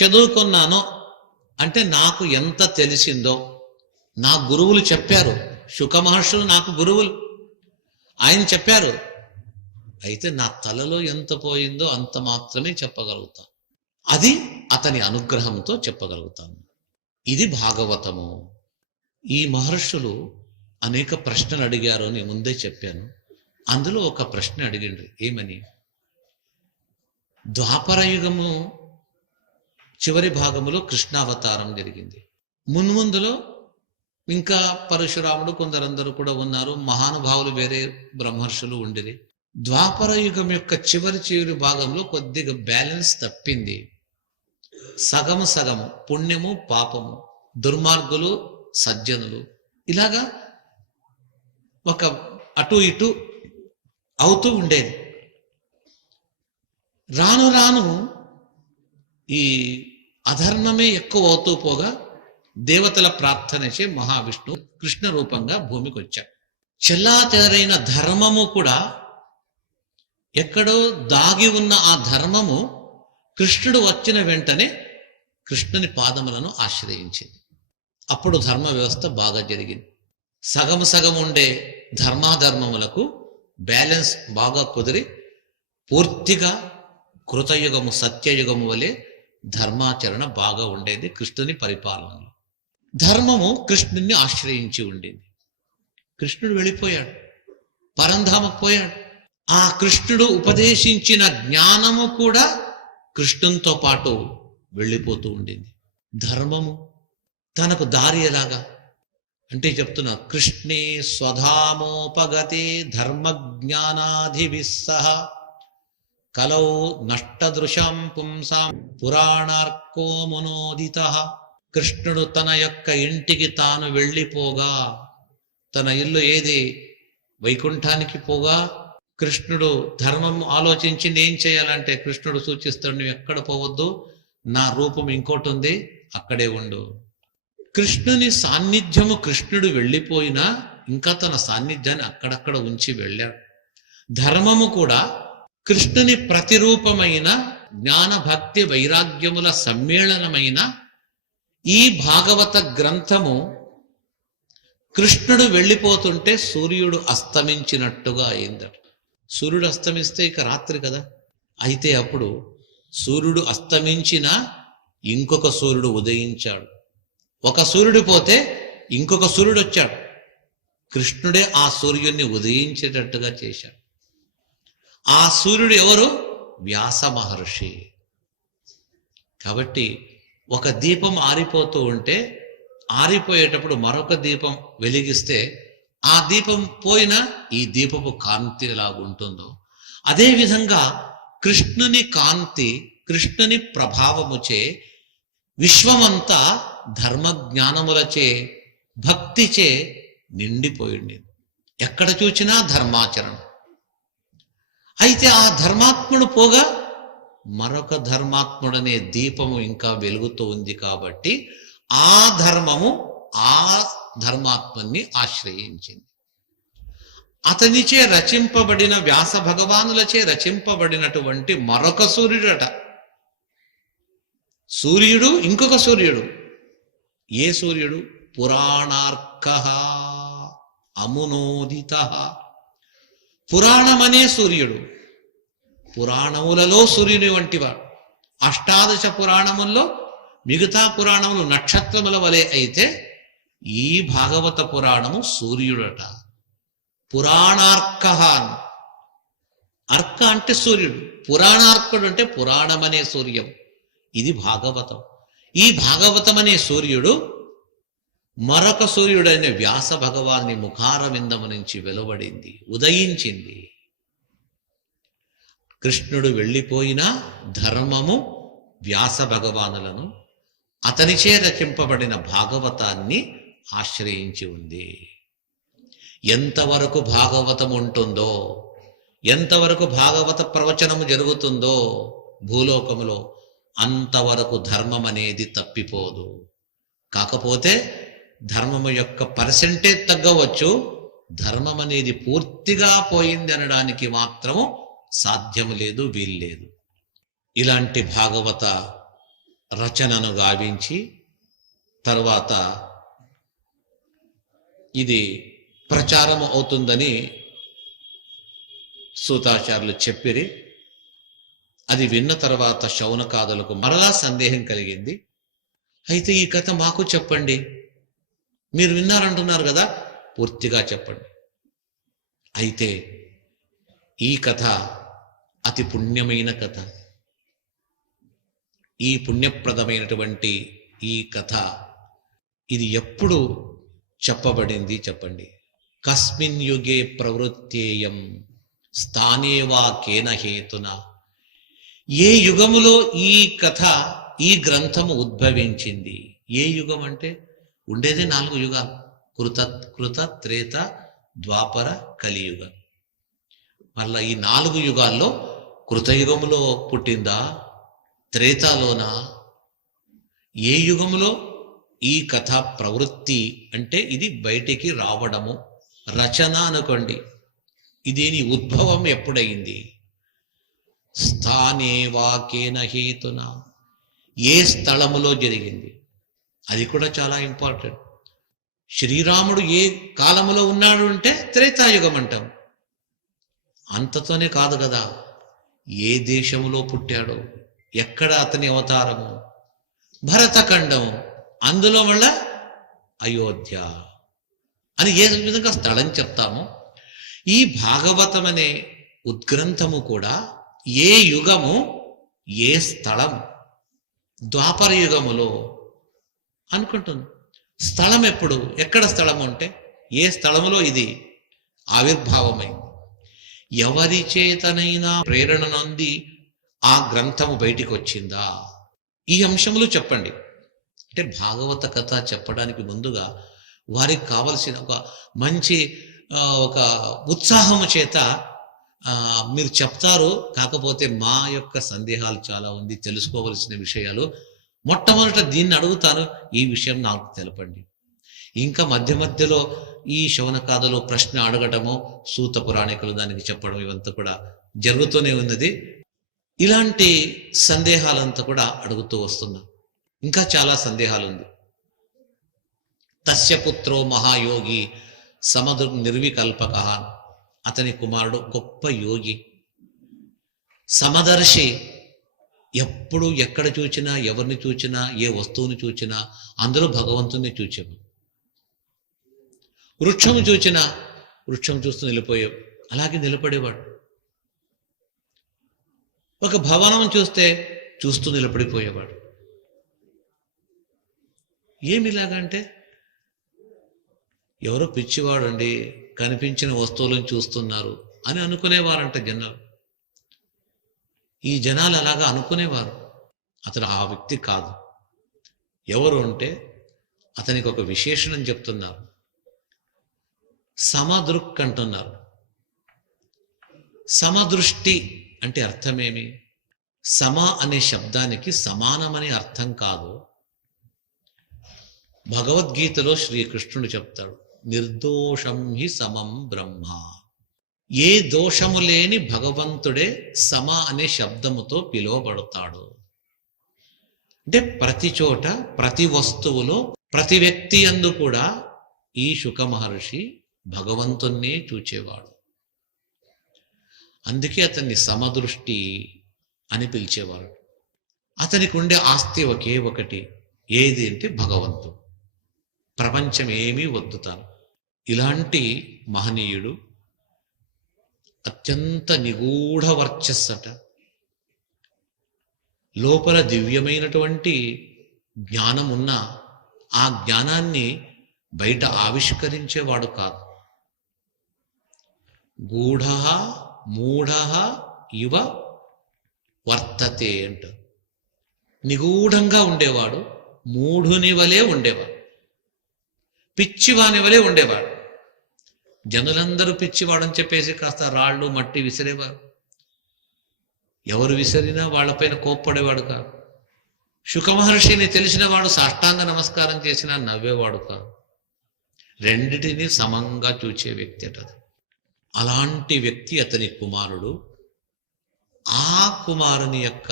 చదువుకున్నానో అంటే నాకు ఎంత తెలిసిందో నా గురువులు చెప్పారు. శుక మహర్షులు నాకు గురువులు, ఆయన చెప్పారు. అయితే నా తలలో ఎంత పోయిందో అంత మాత్రమే చెప్పగలుగుతాను. అది అతని అనుగ్రహంతో చెప్పగలుగుతాను. ఇది భాగవతము. ఈ మహర్షులు అనేక ప్రశ్నలు అడిగారు అని ముందే చెప్పాను. అందులో ఒక ప్రశ్న అడిగిండ్రు. ఏమని? ద్వాపరయుగము చివరి భాగములో కృష్ణావతారం జరిగింది. మున్ముందులో ఇంకా పరశురాముడు కొందరందరూ కూడా ఉన్నారు. మహానుభావులు వేరే బ్రహ్మర్షులు ఉండిరి. ద్వాపర యుగం యొక్క చివరి భాగంలో కొద్దిగా బ్యాలెన్స్ తప్పింది. సగము సగము, పుణ్యము పాపము, దుర్మార్గులు సజ్జనులు, ఇలాగా ఒక అటు ఇటు అవుతూ ఉండేది. రాను రాను ఈ అధర్మమే ఎక్కువ అవుతూ పోగా దేవతల ప్రార్థనచే మహావిష్ణువు కృష్ణ రూపంగా భూమికి వచ్చాడు. చెల్లాచెదరైన ధర్మము కూడా ఎక్కడో దాగి ఉన్న ఆ ధర్మము కృష్ణుడు వచ్చిన వెంటనే కృష్ణుని పాదములను ఆశ్రయించింది. అప్పుడు ధర్మ వ్యవస్థ బాగా జరిగింది. సగం సగం ఉండే ధర్మాధర్మములకు బ్యాలెన్స్ బాగా కుదిరి పూర్తిగా కృతయుగము సత్యయుగము వలె ధర్మాచరణ బాగా ఉండేది కృష్ణుని పరిపాలనలో. ధర్మము కృష్ణుని ఆశ్రయించి ఉండింది. కృష్ణుడు వెళ్ళిపోయాడు, పరంధామకు పోయాడు. ఆ కృష్ణుడు ఉపదేశించిన జ్ఞానము కూడా కృష్ణునితో పాటు వెళ్ళిపోతూ ఉండింది. ధర్మము తనకు దారి ఎలాగా అంటే చెప్తున్నా, కృష్ణే స్వధామోపగతే ధర్మజ్ఞానాధివిస్సహ కలౌ నష్టదృశం పుంసాం పురాణార్కో మనోదితః. కృష్ణుడు తన యొక్క ఇంటికి తాను వెళ్ళిపోగా, తన ఇల్లు ఏది వైకుంఠానికి పోగా, కృష్ణుడు ధర్మం ఆలోచించి ఏం చేయాలంటే కృష్ణుడు సూచిస్తాడు, నువ్వు ఎక్కడ పోవద్దు, నా రూపం ఇంకోటి ఉంది, అక్కడే ఉండు. కృష్ణుని సాన్నిధ్యము కృష్ణుడు వెళ్ళిపోయినా ఇంకా తన సాన్నిధ్యాన్ని అక్కడక్కడ ఉంచి వెళ్ళాడు. ధర్మము కూడా కృష్ణుని ప్రతిరూపమైన జ్ఞాన భక్తి వైరాగ్యముల సమ్మేళనమైన ఈ భాగవత గ్రంథము కృష్ణుడు వెళ్ళిపోతుంటే సూర్యుడు అస్తమించినట్టుగా అయిందట. సూర్యుడు అస్తమిస్తే ఇక రాత్రి కదా. అయితే అప్పుడు సూర్యుడు అస్తమించినా ఇంకొక సూర్యుడు ఉదయించాడు. ఒక సూర్యుడు పోతే ఇంకొక సూర్యుడు వచ్చాడు. కృష్ణుడే ఆ సూర్యుడిని ఉదయించేటట్టుగా చేశాడు. ఆ సూర్యుడు ఎవరు? వ్యాస మహర్షి. కాబట్టి ఒక దీపం ఆరిపోతూ ఉంటే ఆరిపోయేటప్పుడు మరొక దీపం వెలిగిస్తే ఆ దీపం పోయినా ఈ దీపపు కాంతి ఎలాగుంటుందో అదేవిధంగా కృష్ణుని కాంతి, కృష్ణుని ప్రభావముచే విశ్వమంతా ధర్మ జ్ఞానములచే భక్తిచే నిండిపోయింది. ఎక్కడ చూచినా ధర్మాచరణ. అయితే ఆ ధర్మాత్ముడు పోగా మరొక ధర్మాత్ముడనే దీపము ఇంకా వెలుగుతూ ఉంది. కాబట్టి ఆ ధర్మము ఆ ధర్మాత్ముని ఆశ్రయించింది. అతనిచే రచింపబడిన వ్యాస భగవానులచే రచింపబడినటువంటి మరొక సూర్యుడట. సూర్యుడు ఇంకొక సూర్యుడు. ఏ సూర్యుడు? పురాణార్కః అమునోదితః. పురాణమనే సూర్యుడు. పురాణములలో సూర్యుని వంటివాడు. అష్టాదశ పురాణముల్లో మిగతా పురాణములు నక్షత్రముల వలె అయితే ఈ భాగవత పురాణము సూర్యుడట. పురాణార్కః. అర్క అంటే సూర్యుడు, పురాణార్కుడు అంటే పురాణమనే సూర్యం. ఇది భాగవతం. ఈ భాగవతం అనే సూర్యుడు మరొక సూర్యుడైన వ్యాస భగవాన్ని ముఖారవిందము నుంచి వెలువడింది, ఉదయించింది. కృష్ణుడు వెళ్ళిపోయినా ధర్మము వ్యాస భగవానులను అతనిచే రచింపబడిన భాగవతాన్ని ఆశ్రయించి ఉంది. ఎంతవరకు భాగవతం ఉంటుందో, ఎంతవరకు భాగవత ప్రవచనము జరుగుతుందో భూలోకములో అంతవరకు ధర్మం అనేది తప్పిపోదు. కాకపోతే ధర్మము యొక్క పర్సెంటేజ్ తగ్గవచ్చు, ధర్మం అనేది పూర్తిగా పోయింది అనడానికి మాత్రము సాధ్యము లేదు, వీల్లేదు. ఇలాంటి భాగవత రచనను గావించి తర్వాత ఇది ప్రచారం అవుతుందని సూతాచార్యులు చెప్పిరి. అది విన్న తర్వాత శౌనకాదులకు మరలా సందేహం కలిగింది. అయితే ఈ కథ మాకు చెప్పండి, మీరు విన్నారంటున్నారు కదా, పూర్తిగా చెప్పండి. అయితే ఈ కథ అతి పుణ్యమైన కథ. ఈ పుణ్యప్రదమైనటువంటి ఈ కథ ఇది ఎప్పుడు చెప్పబడింది చెప్పండి. కస్మిన్ యుగే ప్రవృత్తేయం స్థానేవా కేన హేతున. ఏ యుగములో ఈ కథ ఈ గ్రంథము ఉద్భవించింది? ఏ యుగం అంటే ఉండేదే 4 యుగాలు: కృత త్రేత ద్వాపర కలియుగం. మళ్ళా ఈ 4 యుగాల్లో కృతయుగములో పుట్టిందా, త్రేతాలోనా? ఏ యుగములో ఈ కథ ప్రవృత్తి అంటే ఇది బయటికి రావడము, రచన అనుకోండి. దీని ఉద్భవం ఎప్పుడైంది? స్థానే వాకేన హేతున, ఏ స్థలములో జరిగింది? అది కూడా చాలా ఇంపార్టెంట్. శ్రీరాముడు ఏ కాలములో ఉన్నాడు అంటే త్రేతాయుగం అంటాం. అంతతోనే కాదు కదా, ఏ దేశములో పుట్టాడో, ఎక్కడ అతని అవతారము? భరతఖండం, అందులో మళ్ళా అయోధ్య అని ఏ విధంగా స్థలం చెప్తామో, ఈ భాగవతం అనే ఉద్గ్రంథము కూడా ఏ యుగము, ఏ స్థలం? ద్వాపర యుగములో అనుకుంటుంది. స్థలం ఎప్పుడు, ఎక్కడ స్థలము అంటే ఏ స్థలములో ఇది ఆవిర్భావమైంది? ఎవరి చేతనైనా ప్రేరణ నొంది ఆ గ్రంథము బయటికి వచ్చిందా? ఈ అంశములు చెప్పండి. అంటే భాగవత కథ చెప్పడానికి ముందుగా వారికి కావలసిన ఒక మంచి ఒక ఉత్సాహము చేత మీరు చెప్తారు. కాకపోతే మా యొక్క సందేహాలు చాలా ఉంది, తెలుసుకోవలసిన విషయాలు. మొట్టమొదట దీన్ని అడుగుతాను, ఈ విషయం నాకు తెలపండి. ఇంకా మధ్య మధ్యలో ఈ శౌనకాదులో ప్రశ్న అడగటము, సూత పురాణికులు దానికి చెప్పడం, ఇవంతా కూడా జరుగుతూనే ఉన్నది. ఇలాంటి సందేహాలంతా కూడా అడుగుతూ వస్తున్నా. ఇంకా చాలా సందేహాలు ఉంది. తస్య పుత్రో మహాయోగి సమదృక్ నిర్వికల్పక. అతని కుమారుడు గొప్ప యోగి, సమదర్శి. ఎప్పుడు ఎక్కడ చూచినా, ఎవరిని చూచినా, ఏ వస్తువుని చూచినా అందులో భగవంతుని చూచాము. వృక్షము చూచినా వృక్షం చూస్తూ నిలిపోయావు, అలాగే నిలబడేవాడు. ఒక భవనం చూస్తే చూస్తూ నిలబడిపోయేవాడు. ఏమిలాగంటే ఎవరో పిచ్చివాడండి, కనిపించిన వస్తువులను చూస్తున్నారు అని అనుకునేవారంట జనాలు. ఈ జనాలు అలాగా అనుకునేవారు. అతను ఆ వ్యక్తి కాదు. ఎవరు అంటే అతనికి ఒక విశేషణం చెప్తున్నారు. సమదృక్ అంటున్నారు. సమదృష్టి అంటే అర్థమేమి? సమ అనే శబ్దానికి సమానమని అర్థం కాదు. భగవద్గీతలో శ్రీకృష్ణుడు చెప్తాడు, నిర్దోషం హి సమం బ్రహ్మ. ఏ దోషము లేని భగవంతుడే సమ అనే శబ్దముతో పిలువబడతాడు. అంటే ప్రతి చోట, ప్రతి వస్తువులో, ప్రతి వ్యక్తి యందు కూడా ఈ శుక మహర్షి భగవంతుణ్ణే చూచేవాడు. అందుకే అతన్ని సమదృష్టి అని పిలిచేవాడు. అతనికి ఉండే ఆస్తి ఒకే ఒకటి, ఏది అంటే భగవంతుడు. ప్రపంచం ఏమీ వద్దు తాను. ఇలాంటి మహనీయుడు, అత్యంత నిగూఢ వర్చస్సట. లోపల దివ్యమైనటువంటి జ్ఞానం ఉన్న ఆ జ్ఞానాన్ని బయట ఆవిష్కరించేవాడు కాదు. గూఢ మూఢ ఇవ వర్తతే అంట. నిగూఢంగా ఉండేవాడు, మూఢుని వలె ఉండేవాడు, పిచ్చివాని వలె ఉండేవాడు. జనులందరూ పిచ్చివాడని చెప్పేసి కాస్త రాళ్ళు మట్టి విసిరేవారు. ఎవరు విసిరినా వాళ్ళపైన కోప్పడేవాడు కాదు. శుకమహర్షిని తెలిసిన వాడు సాష్టాంగ నమస్కారం చేసినా నవ్వేవాడు కాదు. రెండిటిని సమంగా చూచే వ్యక్తి అట. అలాంటి వ్యక్తి అతని కుమారుడు. ఆ కుమారుని యొక్క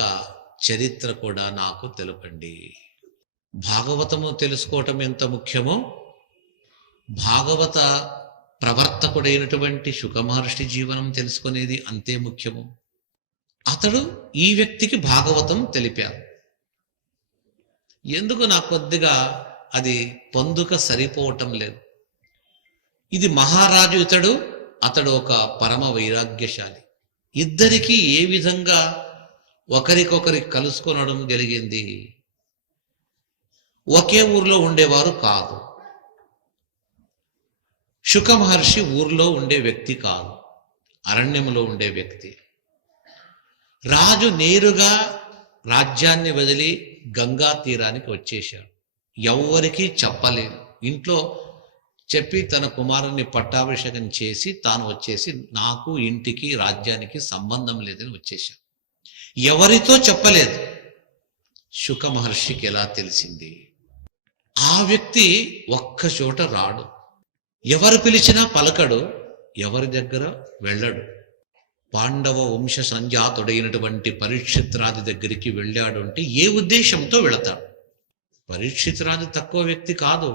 చరిత్ర కూడా నాకు తెలపండి. భాగవతము తెలుసుకోవటం ఎంత ముఖ్యమో, భాగవత ప్రవర్తకుడైనటువంటి శుకమహర్షి జీవనం తెలుసుకునేది అంతే ముఖ్యము. అతడు ఈ వ్యక్తికి భాగవతం తెలిపారు. ఎందుకు నాకు కొద్దిగా అది పొందుక సరిపోవటం లేదు. ఇది మహారాజు అతడు ఒక పరమ వైరాగ్యశాలి. ఇద్దరికీ ఏ విధంగా ఒకరికొకరి కలుసుకొనడం జరిగింది. ఒకే ఊర్లో ఉండేవారు కాదు. శుక మహర్షి ఊర్లో ఉండే వ్యక్తి కాదు, అరణ్యంలో ఉండే వ్యక్తి. రాజు నేరుగా రాజ్యాన్ని వదిలి గంగా తీరానికి వచ్చేశాడు. ఎవ్వరికీ చెప్పలేదు. ఇంట్లో చెప్పి తన కుమారుని పట్టాభిషేకం చేసి తాను వచ్చేసి నాకు ఇంటికి రాజ్యానికి సంబంధం లేదని వచ్చేశాడు. ఎవరితో చెప్పలేదు. శుక మహర్షికి ఎలా తెలిసింది? ఆ వ్యక్తి ఒక్క చోట రాడు, ఎవరు పిలిచినా పలకడు, ఎవరి దగ్గర వెళ్ళడు. పాండవ వంశ సంజాతుడైనటువంటి పరీక్షిత్ రాజు దగ్గరికి వెళ్ళాడు అంటే ఏ ఉద్దేశంతో వెళతాడు? పరీక్షిత్ రాజు తక్కువ వ్యక్తి కాదు.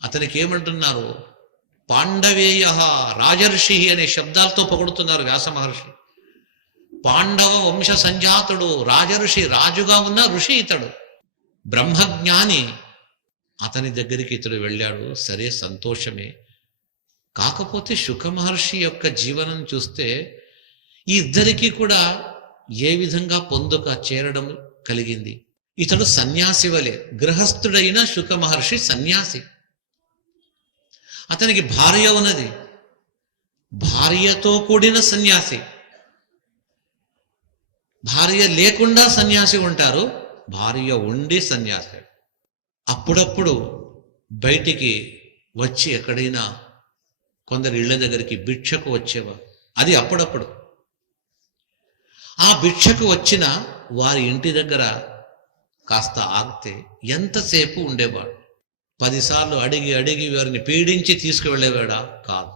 అతనికి ఏమంటున్నారు? పాండవేయ రాజర్షి అనే శబ్దాలతో పొగుడుతున్నారు వ్యాస మహర్షి. పాండవ వంశ సంజాతుడు, రాజర్షి, రాజుగా ఉన్న ఋషి ఇతడు, బ్రహ్మజ్ఞాని. అతని దగ్గరికి ఇతడు వెళ్ళాడు. సరే, సంతోషమే. కాకపోతే శుక మహర్షి యొక్క జీవనం చూస్తే ఈ ఇద్దరికీ కూడా ఏ విధంగా పొందుక చేరడం కలిగింది? ఇతడు సన్యాసి వలె, గృహస్థుడైన శుక మహర్షి సన్యాసి. అతనికి భార్య ఉన్నది, భార్యతో కూడిన సన్యాసి. భార్య లేకుండా సన్యాసి ఉంటారు, భార్య ఉండి సన్యాసి. అప్పుడప్పుడు బయటికి వచ్చి ఎక్కడైనా కొందరు ఇళ్ల దగ్గరికి భిక్షకు వచ్చేవారు. అది అప్పుడప్పుడు. ఆ భిక్షకు వచ్చిన వారి ఇంటి దగ్గర కాస్త ఆగితే ఎంతసేపు ఉండేవాడు? 10 సార్లు అడిగి అడిగి వారిని పీడించి తీసుకువెళ్ళేవాడా? కాదు.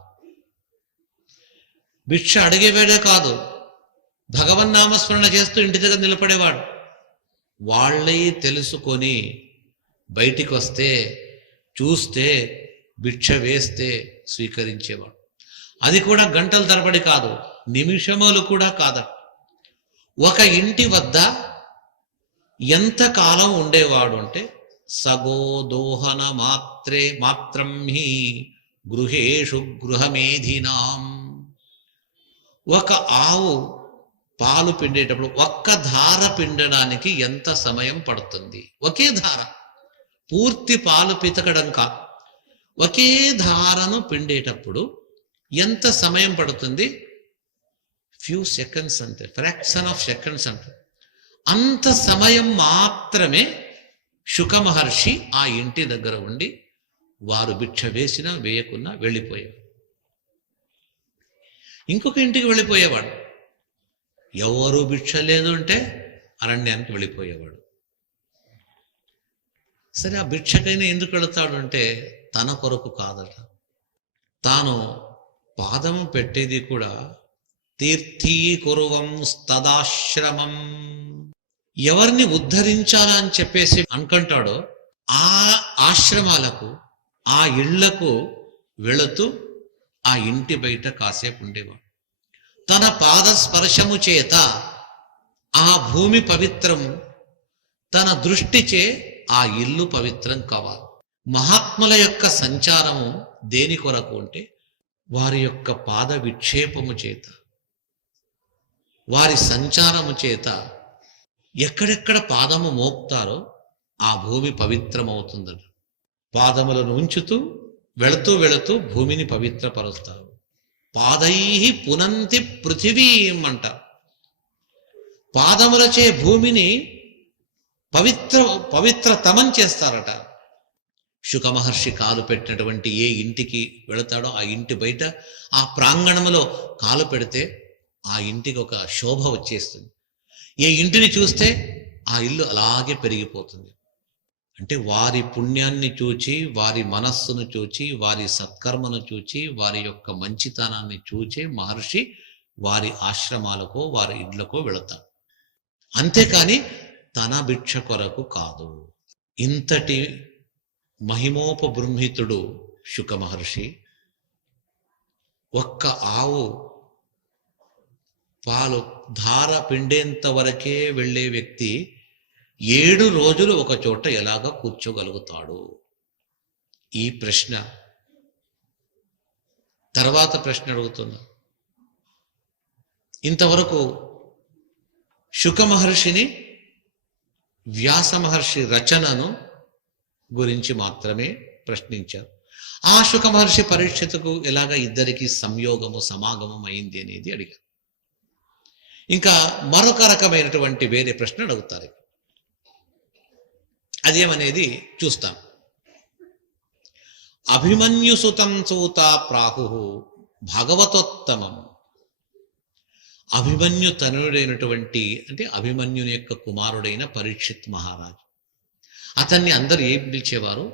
భిక్ష అడిగేవాడే కాదు, భగవన్నామస్మరణ చేస్తూ ఇంటి దగ్గర నిలబడేవాడు. వాళ్ళే తెలుసుకొని బయటికి వస్తే, చూస్తే, భిక్ష వేస్తే స్వీకరించేవాడు. అది కూడా గంటల తరబడి కాదు, నిమిషములు కూడా కాదు. ఒక ఇంటి వద్ద ఎంతకాలం ఉండేవాడు అంటే సగోదోహన మాత్రం హి గృహేషు గృహమేధినాం. ఒక ఆవు పాలు పిండేటప్పుడు ఒక్క ధార పిండడానికి ఎంత సమయం పడుతుంది? ఒకే ధార, పూర్తి పాలు పితకడం కాదు, ఒకే ధారను పిండేటప్పుడు ఎంత సమయం పడుతుంది? ఫ్యూ సెకండ్స్ అంతే, ఫ్రాక్షన్ ఆఫ్ సెకండ్స్ అంటే. అంత సమయం మాత్రమే శుక మహర్షి ఆ ఇంటి దగ్గర ఉండి వారు భిక్ష వేసినా వేయకున్నా వెళ్ళిపోయేవాడు. ఇంకొక ఇంటికి వెళ్ళిపోయేవాడు. ఎవరు భిక్ష లేదు అంటే అరణ్యానికి వెళ్ళిపోయేవాడు. సరే, ఆ భిక్షకైనా ఎందుకు వెళతాడు అంటే తన కొరకు కాదట. తాను పాదము పెట్టేది కూడా తీర్థీకురువం స్తదాశ్రమం. ఎవరిని ఉద్ధరించాలని చెప్పేసి అనుకుంటాడో ఆ ఆశ్రమాలకు, ఆ ఇళ్లకు వెళుతూ ఆ ఇంటి బయట కాసేపు ఉండేవాడు. తన పాద స్పర్శము చేత ఆ భూమి పవిత్రము, తన దృష్టిచే ఆ ఇల్లు పవిత్రం కావాలి. మహాత్ముల యొక్క సంచారము దేని కొరకు అంటే వారి యొక్క పాద విక్షేపము చేత, వారి సంచారము చేత ఎక్కడెక్కడ పాదము మోపుతారో ఆ భూమి పవిత్రమవుతుందట. పాదములను ఉంచుతూ వెళుతూ వెళుతూ భూమిని పవిత్రపరుస్తారు. పాదై పునంతి పృథివీం అంట. పాదములచే భూమిని పవిత్రతమం చేస్తారట. శుక మహర్షి కాలు పెట్టినటువంటి ఏ ఇంటికి వెళతాడో ఆ ఇంటి బయట, ఆ ప్రాంగణంలో కాలు పెడితే ఆ ఇంటికి ఒక శోభ వచ్చేస్తుంది. ఏ ఇంటిని చూస్తే ఆ ఇల్లు అలాగే పెరిగిపోతుంది. అంటే వారి పుణ్యాన్ని చూచి, వారి మనస్సును చూచి, వారి సత్కర్మను చూచి, వారి యొక్క మంచితనాన్ని చూచి మహర్షి వారి ఆశ్రమాలకో వారి ఇండ్లకో వెళతాడు. అంతేకాని తన భిక్ష కొరకు కాదు. ఇంతటి మహిమోపబృంహితుడు శుక మహర్షి. ఒక్క ఆవు పాలు ధార పిండేంత వరకే వెళ్ళే వ్యక్తి 7 రోజులు ఒక చోట ఎలాగ కూర్చోగలుగుతాడు? ఈ ప్రశ్న తర్వాత ప్రశ్న అడుగుతున్నా. ఇంతవరకు శుక మహర్షిని, వ్యాస మహర్షి రచనను గురించి మాత్రమే ప్రశ్నించారు. ఆ శుక మహర్షి పరీక్షితుకు ఎలాగ ఇద్దరికి సంయోగము సమాగమం అయింది అనేది అడిగారు. ఇంకా మరొక రకమైనటువంటి వేరే ప్రశ్న అడుగుతారు. అదేమనేది చూస్తాం. అభిమన్యు సుతం సూత ప్రాహు భాగవతోత్తమం. అభిమన్యు తనుడైనటువంటి అంటే అభిమన్యుని యొక్క కుమారుడైన పరీక్షిత్ మహారాజు, అతన్ని అందరూ ఏం పిలిచేవారు?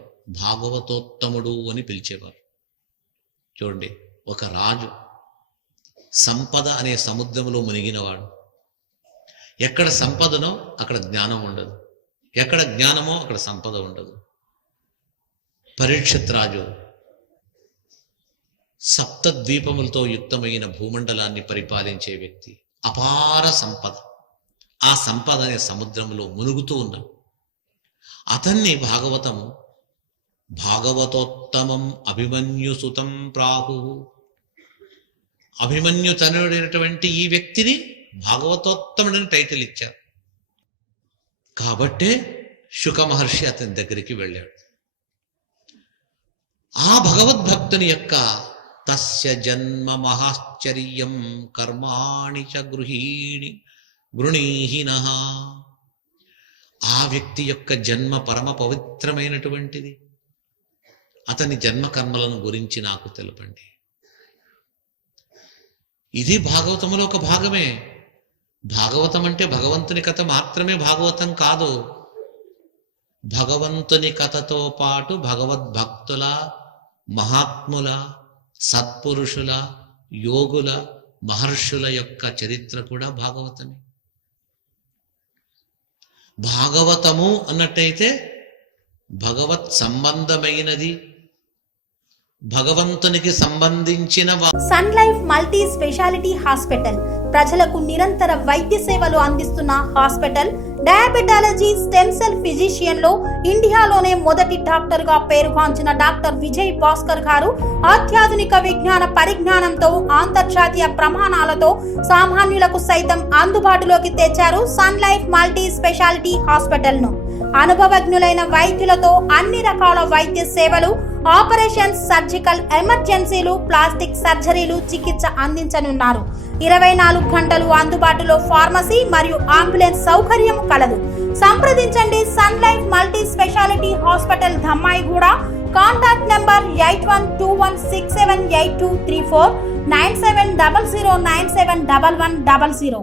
భాగవతోత్తముడు అని పిలిచేవారు. చూడండి, ఒక రాజు సంపద అనే సముద్రంలో మునిగినవాడు. ఎక్కడ సంపదనో అక్కడ జ్ఞానం ఉండదు, ఎక్కడ జ్ఞానమో అక్కడ సంపద ఉండదు. పరీక్షిత్ రాజు సప్తద్వీపములతో యుక్తమైన భూమండలాన్ని పరిపాలించే వ్యక్తి. అపార సంపద, ఆ సంపద అనే సముద్రంలో మునుగుతూ ఉన్నాడు. అతన్ని భాగవతము భాగవతోత్తమం అభిమన్యు సుతం ప్రాహు. అభిమన్యు తనుడైనటువంటి ఈ వ్యక్తిని భాగవతోత్తముడని టైటిల్ ఇచ్చారు. కాబట్టే శుక మహర్షి అతని దగ్గరికి వెళ్ళాడు. ఆ భగవద్భక్తుని యొక్క తస్య జన్మ మహాశ్చర్యం కర్మాణి చ గృణీహినః. ఆ వ్యక్తి యొక్క జన్మ పరమ పవిత్రమైనటువంటిది. అతని జన్మ కర్మలను గురించి నాకు తెలుపండి. ఇది భాగవతములో ఒక భాగమే. భాగవతం అంటే భగవంతుని కథ మాత్రమే భాగవతం కాదు. భగవంతుని కథతో పాటు భగవద్భక్తుల, మహాత్ముల, సత్పురుషుల, యోగుల, మహర్షుల యొక్క చరిత్ర కూడా భాగవతమే. భాగవతము అన్నట్టయితే భగవత్ సంబంధమైనది, భగవంతునికి సంబంధించిన. Sun Life multi speciality hospital ప్రజలకు నిరంతర వైద్య సేవలు అందిస్తున్న hospital. Diabetology, stem cell physician లో ఇండియాలోనే మొదటి డాక్టర్ గా పేరుగాంచిన డాక్టర్ విజయ్ భాస్కర్ గారు అత్యాధునిక విజ్ఞాన పరిజ్ఞానంతో అంతర్జాతీయ ప్రమాణాలతో సామాన్యులకు సైతం అందుబాటులోకి తెచ్చారు Sun Life multi speciality hospital ను. అనుభవజ్ఞులైన వైద్యులతో అన్ని రకాల వైద్య సేవలు, ఆపరేషన్స్, సర్జికల్ ఎమర్జెన్సీలు, ప్లాస్టిక్ సర్జరీలు, చికిత్స అందించనున్నారు. 24 గంటలు అందుబాటులో ఫార్మసీ మరియు అంబులెన్స్ సౌకర్యం కలదు. సంప్రదించండి Sun Life multi speciality hospital, Dhammaiguda. Contact number 8121678234, 9700971100.